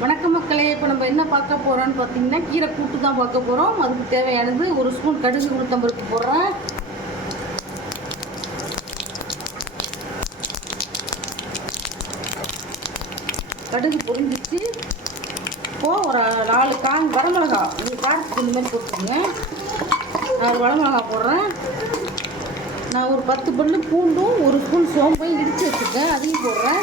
வணக்கம் மக்களே இப்போ நம்ம என்ன பார்க்க போகிறோன்னு பார்த்தீங்கன்னா கீரை கூட்டு தான் பார்க்க போகிறோம் அதுக்கு தேவையானது ஒரு ஸ்பூன் கடுகு உளுத்தம்பருப்பு போடுறேன். கடுகு பொரிஞ்சிச்சு. இப்போ ஒரு நாலு காங் வரமிளகா நீங்கள் காரத்துக்கு இந்த மாதிரி போட்டுருங்க நான் வரமிளகா போடுறேன். நான் ஒரு பத்து பல்லு பூண்டும் ஒரு ஸ்பூன் சோம்பையும் இடித்து வச்சுருக்கேன். அதையும் போடுறேன்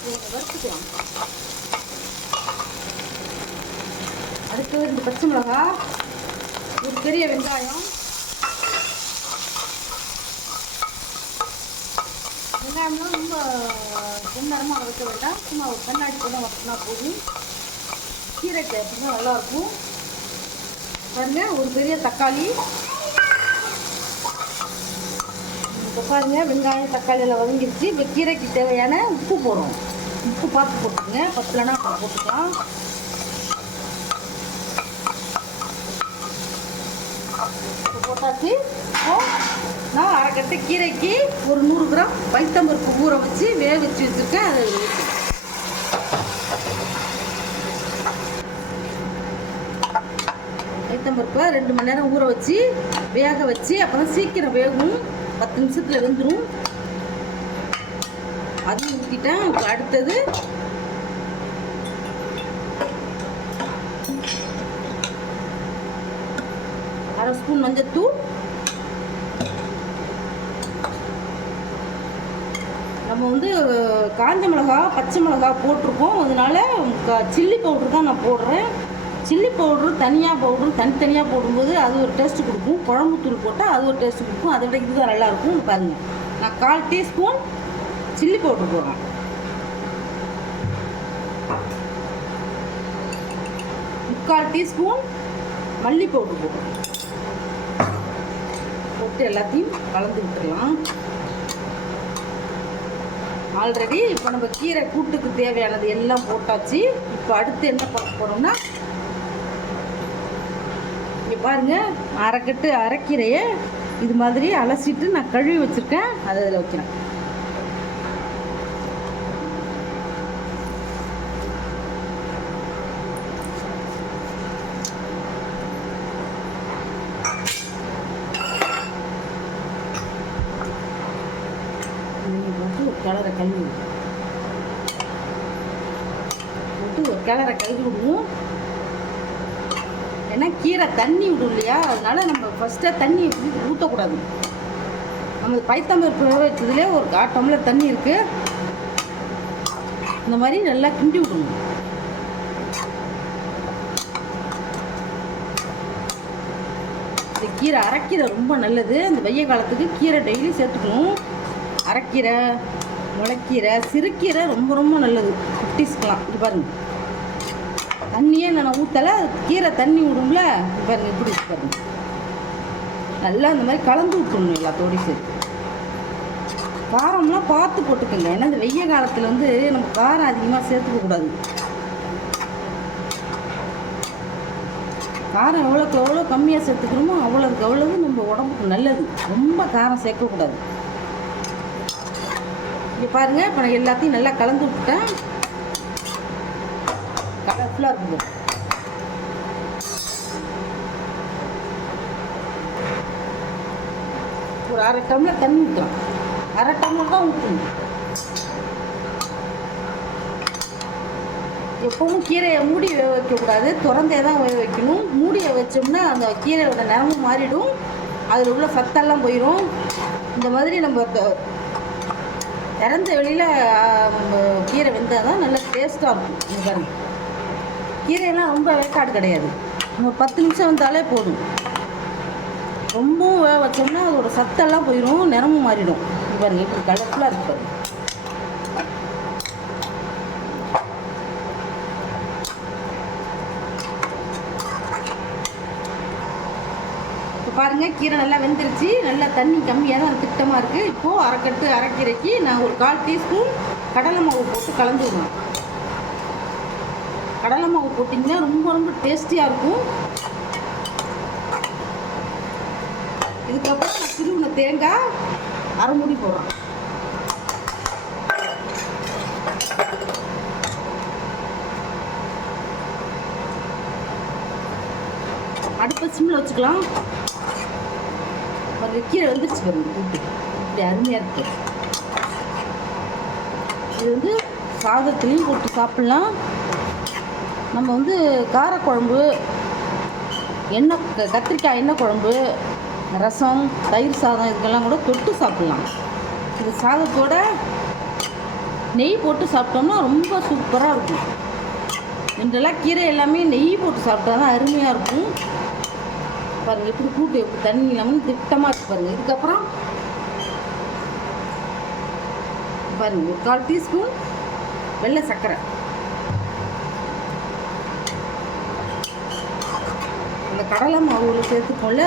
இதை வறுத்துக்கலாம் அடுத்து ரெண்டு பச்சை மிளகா ஒரு பெரிய வெங்காயம். வெங்காயம்லாம் ரொம்ப சுந்தரமாக வறுக்க வேண்டாம். சும்மா ஒரு கண்ணாடி கூட வறுத்துனா போதும். கீரைக்கு அப்படின்னா நல்லாயிருக்கும். பாருங்க ஒரு பெரிய தக்காளி. இப்போ பாருங்க வெங்காயம் தக்காளி எல்லாம் வதங்கிருச்சு. இப்போ கீரைக்கு தேவையான உப்பு போடுறோம். உப்பு பார்த்து போட்டுருங்க பத்துலனா போட்டுக்கலாம். போட்டாச்சு. இப்போ நான் அரை கீரைக்கு ஒரு நூறு கிராம் வைத்தம்பருப்பு ஊற வச்சு வேக வச்சு வச்சுருக்கேன். அதை வைத்தம்பருப்பை ரெண்டு மணி நேரம் ஊற வச்சு வேக வச்சு அப்புறம் சீக்கிரம் வேகும். பத்து நிமிஷத்தில் வெந்துடும் அதையும் ஊற்றிட்டேன் இப்போ அடுத்தது அரை ஸ்பூன் மஞ்சத்தூள் நம்ம வந்து காஞ்ச மிளகா பச்சை மிளகா போட்டிருக்கோம். அதனால சில்லி பவுட்ரு தான் நான் போடுறேன். சில்லி பவுட்ரு தனியாக பவுட்ரு தனித்தனியாக போடும்போது அது ஒரு டேஸ்ட் கொடுக்கும். குழம்பு தூள் போட்டால் அது ஒரு டேஸ்ட் கொடுக்கும். அதை விட இதுதான் நல்லாயிருக்கும் பாருங்கள் நான் கால் டீஸ்பூன் சில்லி பவுட்ரு போடுறேன். முக்கால் டீஸ்பூன் மல்லி பவுட்ரு போடுறேன். போட்டு எல்லாத்தையும் கலந்து விட்டுடலாம். ஆல்ரெடி இப்போ நம்ம கீரை கூட்டுக்கு தேவையானது எல்லாம் போட்டாச்சு. இப்போ அடுத்து என்ன பார்க்க போகிறோம்னா இங்கே பாருங்க அரைக்கட்டு அரைக்கீரையை இது மாதிரி அலசிட்டு நான் கழுவி வச்சுருக்கேன். அதை அதில் வைக்கிறேன் இது போட்டு ஒரு கிளற கழுவி. விட்டு ஒரு கிளற கழுவி விடுவோம் ஏன்னா கீரை தண்ணி விடும் இல்லையா? அதனால நம்ம ஃபஸ்ட்டாக தண்ணி ஊற்றக்கூடாது நம்ம பைத்தம்பர் வேக ஒரு கால் டம்ளர் தண்ணி இருக்குது இந்த மாதிரி நல்லா கிண்டி விடணும். இந்த கீரை அரைக்கீரை ரொம்ப நல்லது. இந்த வெய்ய காலத்துக்கு கீரை டெய்லி சேர்த்துக்கணும். அரைக்கீரை முளைக்கீரை சிறுக்கீரை ரொம்ப ரொம்ப நல்லது. குட்டிஸ்க்கெலாம் இது பாருங்க. தண்ணியே நான் ஊற்றலை கீரை தண்ணி விடும்ல பாருங்கள் இப்படி பாருங்க. நல்லா இந்த மாதிரி கலந்து விட்டுணும் எல்லாத்தோடையும் சேர்த்து. காரம்லாம் பார்த்து போட்டுக்கோங்க. ஏன்னா இந்த வெய்ய காலத்தில் வந்து நம்ம காரம் அதிகமாக சேர்த்துக்க கூடாது. காரம் எவ்வளோக்கு எவ்வளோ கம்மியாக சேர்த்துக்கிறோமோ அவ்வளோக்கு அவ்வளவு நம்ம உடம்புக்கு நல்லது. ரொம்ப காரம் சேர்க்கக்கூடாது. இங்கே பாருங்கள் இப்போ நான் எல்லாத்தையும் நல்லா கலந்து விட்டுட்டேன். கலர்ஃபுல்லாக இருக்கும். ஒரு அரை டம்ளர் தண்ணி ஊற்றலாம் அரை டம்ளர் தான் ஊற்றணும் எப்பவும் கீரையை மூடி வேக வைக்கக்கூடாது. திறந்தே தான் வேக வைக்கணும். மூடியை வச்சோம்னா அந்த கீரையோட நிறமும் மாறிடும். அதில் உள்ள சத்தெல்லாம் போயிடும் இந்த மாதிரி நம்ம இறந்த வெளியில் கீரை வெந்தால் தான் நல்லா டேஸ்ட்டாக இருக்கும். இங்க பாருங்க. கீரையெல்லாம் ரொம்ப வேக்காடு கிடையாது. நம்ம பத்து நிமிஷம் வந்தாலே போதும். ரொம்பவும் வேக வச்சோம்னா அதோட சத்தெல்லாம் போயிடும் நிறமும் மாறிடும். இங்க பாருங்க இப்படி கலர்ஃபுல்லாக இருக்கு பாருங்க. பாருங்கள் கீரை நல்லா வெந்துருச்சு. நல்லா தண்ணி கம்மியாக தான் திட்டமாக இருக்குது இப்போது அரைக்கட்டு அரைக்கீரைக்கு நான் ஒரு கால் டீஸ்பூன் கடலை மாவு போட்டு கலந்துருவேன். கடலை மாவு போட்டிங்கன்னா ரொம்ப ரொம்ப டேஸ்டியாக இருக்கும். இதுக்கப்புறம் நான் திருவின தேங்காய் அரைமுடி போடுறேன். அடுப்பை சிம்மில் வச்சுக்கலாம். அது கீரை வந்துருச்சு பாருங்க. கூட்டு இப்படி அருமையாக இருக்கு இது வந்து சாதத்துலேயும் போட்டு சாப்பிட்லாம். நம்ம வந்து காரக்குழம்பு எண்ணெய் க- கத்திரிக்காய் எண்ணெய் குழம்பு ரசம் தயிர் சாதம் இதுக்கெல்லாம் கூட தொட்டு சாப்பிட்லாம். இது சாதத்தோட நெய் போட்டு சாப்பிட்டோம்னா ரொம்ப சூப்பராக இருக்கும். இன்றெல்லாம் கீரை எல்லாமே நெய் போட்டு சாப்பிட்டா தான் அருமையாக இருக்கும். பாருங்கள் எப்படி கூட்டு எப்படி தண்ணி இல்லாமல் திட்டமாக இருக்கு பாருங்கள் இதுக்கப்புறம் பாருங்கள் ஒரு கால் டீஸ்பூன் வெள்ளை சர்க்கரை. அந்த கடலை மாவுல சேர்த்துக்கோல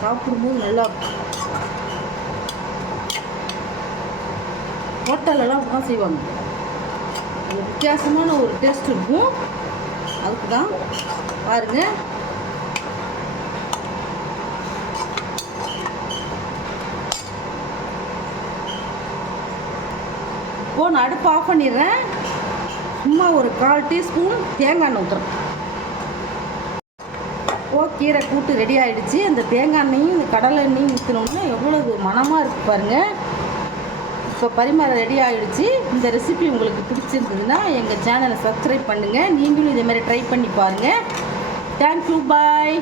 சாப்பிடும்போது நல்லா இருக்கும் ஹோட்டல்லலாம் அப்படி தான் செய்வாங்க. வித்தியாசமான ஒரு டேஸ்ட் இருக்கும். அதுக்கு தான் பாருங்க இப்போ நான் அடுப்பு ஆஃப் பண்ணிடுறேன். சும்மா ஒரு கால் டீஸ்பூன் தேங்காய் எண்ணெய் ஊற்றுறேன் ஓ கீரை கூட்டு ரெடி ஆகிடுச்சு அந்த தேங்காய் எண்ணெயும் இந்த கடலை எண்ணெயும் ஊற்றினோம்னா எவ்வளவு மணமாக இருக்குது பாருங்கள் இப்போ பரிமாற ரெடி ஆகிடுச்சு இந்த ரெசிபி உங்களுக்கு பிடிச்சிருந்ததுன்னா எங்கள் சேனலை சப்ஸ்கிரைப் பண்ணுங்கள் நீங்களும் இதே மாதிரி ட்ரை பண்ணி பாருங்கள் தேங்க்யூ பாய்